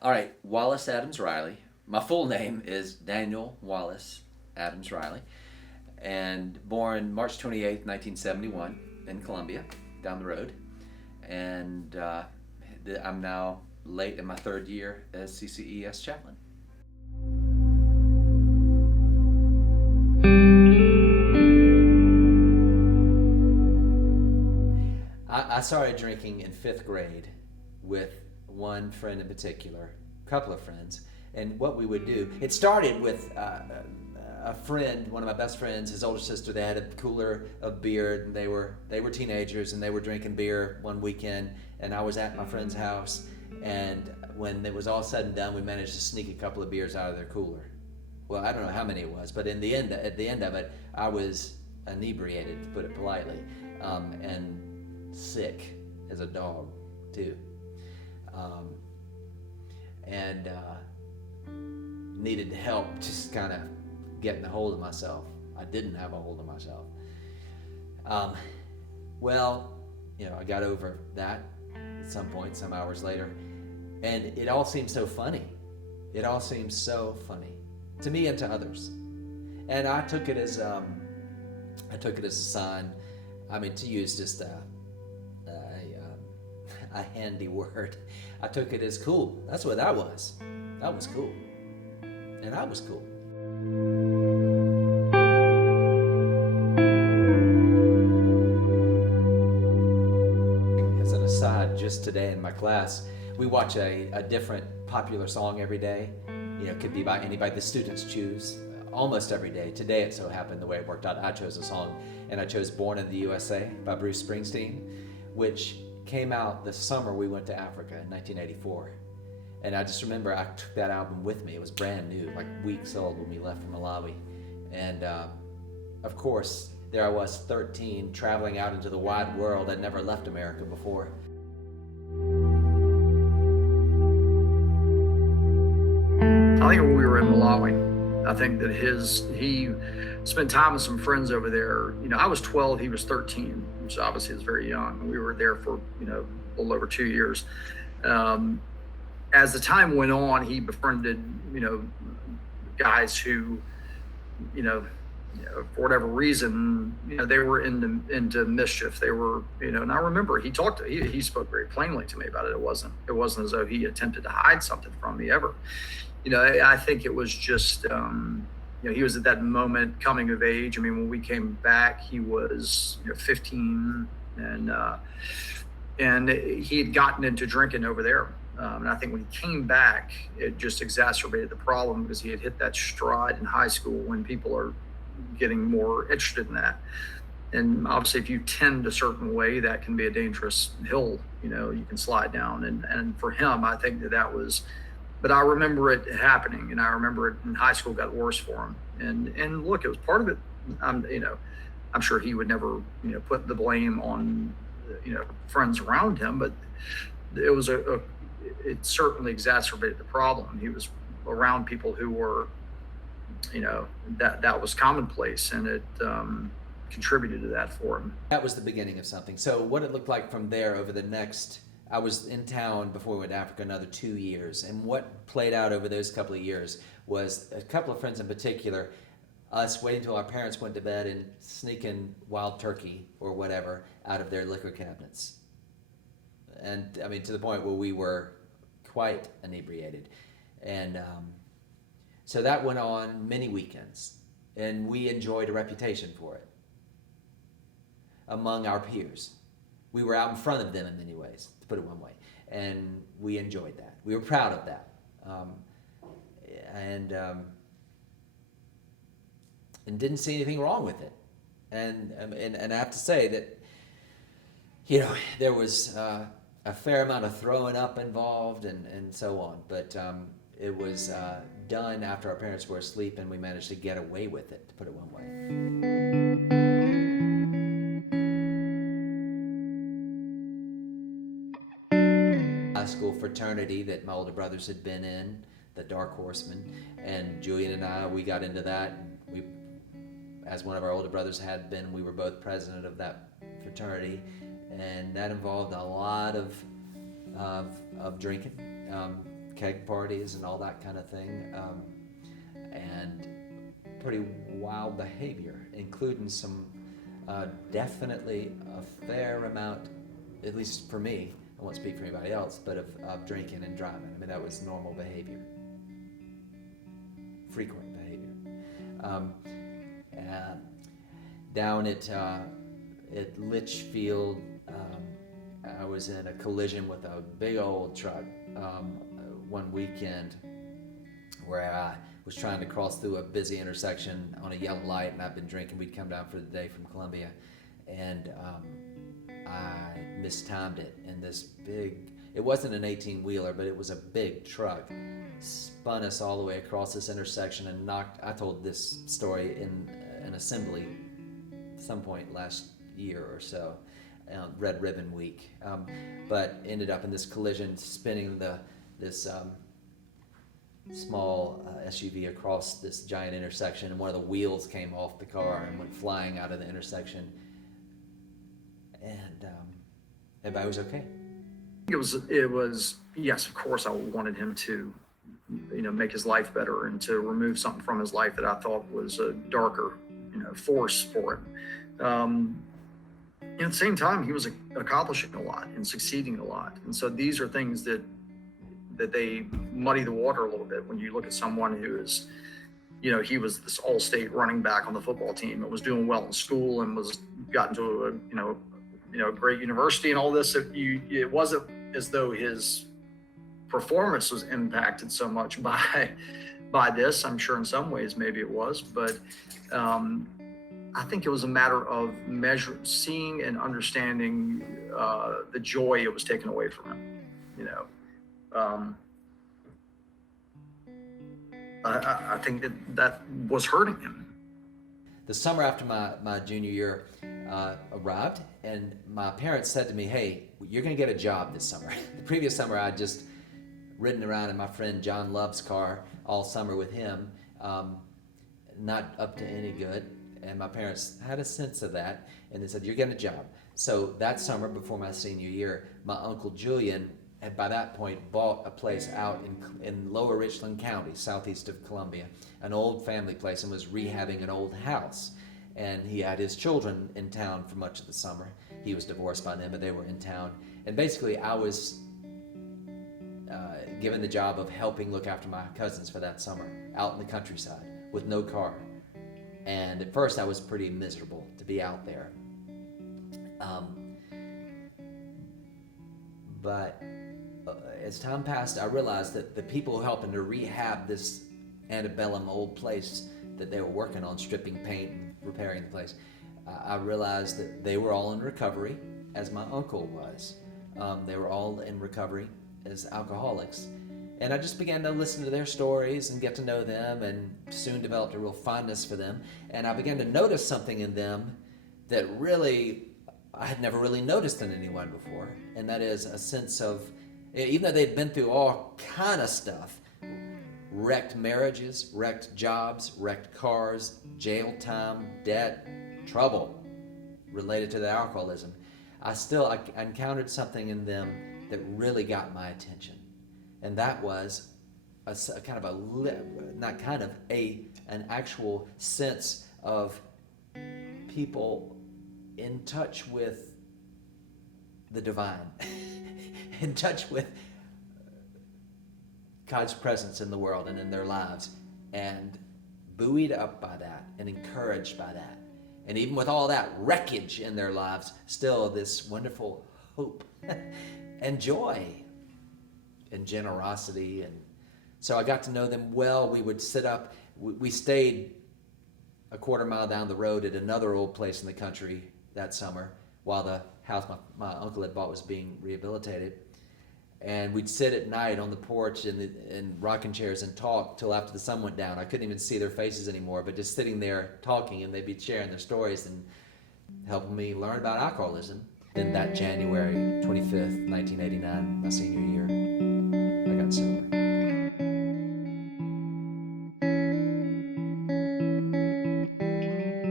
All right, Wallace Adams Riley. My full name is Daniel Wallace Adams Riley, and born March 28th, 1971, in Columbia, down the road. And I'm now late in my third year as CCES chaplain. I started drinking in fifth grade with one friend in particular, a couple of friends. And what we would do, it started with a friend, one of my best friends, his older sister. They had a cooler of beer, and they were teenagers, and they were drinking beer one weekend. And I was at my friend's house, and when it was all said and done, we managed to sneak a couple of beers out of their cooler. Well, I don't know how many it was, but at the end of it, I was inebriated, to put it politely, and sick as a dog too, um, and needed help just kind of getting a hold of myself. I didn't have a hold of myself. Um, well, I got over that at some point, some hours later, and it all seemed so funny. It all seemed so funny to me and to others, and I took it as a sign. I mean, to use just a handy word. I took it as cool. That's what that was. That was cool. And I was cool. As an aside, just today in my class, we watch a different popular song every day. It could be by anybody the students choose. Almost every day. Today it so happened the way it worked out, I chose a song, and I chose Born in the USA by Bruce Springsteen, which came out the summer we went to Africa in 1984. And I just remember I took that album with me. It was brand new, like weeks old when we left from Malawi. And of course, there I was, 13, traveling out into the wide world. I'd never left America before. I think when we were in Malawi, I think that he spent time with some friends over there. I was 12, he was 13, which obviously is very young. We were there for, a little over 2 years. As the time went on, he befriended, guys who, for whatever reason, they were into mischief. They were, and I remember he spoke very plainly to me about it. It wasn't as though he attempted to hide something from me ever. I think it was just, he was at that moment coming of age. I mean, when we came back, he was 15, and he had gotten into drinking over there. And I think when he came back, it just exacerbated the problem because he had hit that stride in high school when people are getting more interested in that. And obviously, if you tend a certain way, that can be a dangerous hill, you can slide down. And for him, I think that was, but I remember it happening, and I remember it in high school got worse for him. And look, it was part of it. I'm sure he would never, put the blame on, friends around him, but it was it certainly exacerbated the problem. He was around people who were, that was commonplace, and it contributed to that for him. That was the beginning of something. So what it looked like from there over the next, I was in town before we went to Africa another 2 years. And what played out over those couple of years was a couple of friends in particular, us waiting until our parents went to bed and sneaking wild turkey or whatever out of their liquor cabinets. And I mean, to the point where we were quite inebriated. And so that went on many weekends. And we enjoyed a reputation for it among our peers. We were out in front of them in many ways, to put it one way, and we enjoyed that. We were proud of that, and didn't see anything wrong with it. And I have to say that, there was a fair amount of throwing up involved and so on, but it was done after our parents were asleep, and we managed to get away with it, to put it one way. High school fraternity that my older brothers had been in, the Dark Horsemen, and Julian and I, we got into that. We, as one of our older brothers had been, we were both president of that fraternity, and that involved a lot of drinking, keg parties and all that kind of thing, and pretty wild behavior, including some definitely a fair amount, at least for me, I won't speak for anybody else, but of drinking and driving. I mean, that was normal behavior, frequent behavior. And down at Litchfield, I was in a collision with a big old truck one weekend where I was trying to cross through a busy intersection on a yellow light, and I've been drinking. We'd come down for the day from Columbia, and I mistimed it, and this big, it wasn't an 18-wheeler, but it was a big truck, spun us all the way across this intersection and knocked, I told this story in an assembly some point last year or so, Red Ribbon Week, but ended up in this collision, spinning this small SUV across this giant intersection, and one of the wheels came off the car and went flying out of the intersection, and everybody was okay. It was yes, of course I wanted him to, make his life better and to remove something from his life that I thought was a darker, force for him. At the same time, he was accomplishing a lot and succeeding a lot. And so these are things that they muddy the water a little bit when you look at someone who is, he was this all-state running back on the football team and was doing well in school and was got into a great university and all this. It wasn't as though his performance was impacted so much by this. I'm sure in some ways maybe it was, but I think it was a matter of seeing and understanding the joy it was taken away from him. I think that was hurting him. The summer after my junior year arrived, and my parents said to me, "Hey, you're going to get a job this summer." The previous summer, I'd just ridden around in my friend John Love's car all summer with him, not up to any good. And my parents had a sense of that, and they said, "You're getting a job." So that summer, before my senior year, my Uncle Julian had by that point bought a place out in Lower Richland County, southeast of Columbia, an old family place, and was rehabbing an old house. And he had his children in town for much of the summer. He was divorced by then, but they were in town. And basically, I was given the job of helping look after my cousins for that summer, out in the countryside, with no car. And at first, I was pretty miserable to be out there. But as time passed, I realized that the people helping to rehab this antebellum old place that they were working on, stripping paint and repairing the place, I realized that they were all in recovery, as my uncle was. They were all in recovery as alcoholics. And I just began to listen to their stories and get to know them, and soon developed a real fondness for them. And I began to notice something in them that really I had never really noticed in anyone before, and that is a sense of, even though they'd been through all kind of stuff, wrecked marriages, wrecked jobs, wrecked cars, jail time, debt, trouble related to their alcoholism, I encountered something in them that really got my attention. And that was an actual sense of people in touch with the divine, in touch with God's presence in the world and in their lives, and buoyed up by that and encouraged by that. And even with all that wreckage in their lives, still this wonderful hope and joy and generosity. And so I got to know them well. We would sit up, we stayed a quarter mile down the road at another old place in the country that summer while the house my uncle had bought was being rehabilitated. And we'd sit at night on the porch in rocking chairs and talk till after the sun went down. I couldn't even see their faces anymore, but just sitting there talking, and they'd be sharing their stories and helping me learn about alcoholism. Then that January 25th, 1989, my senior year,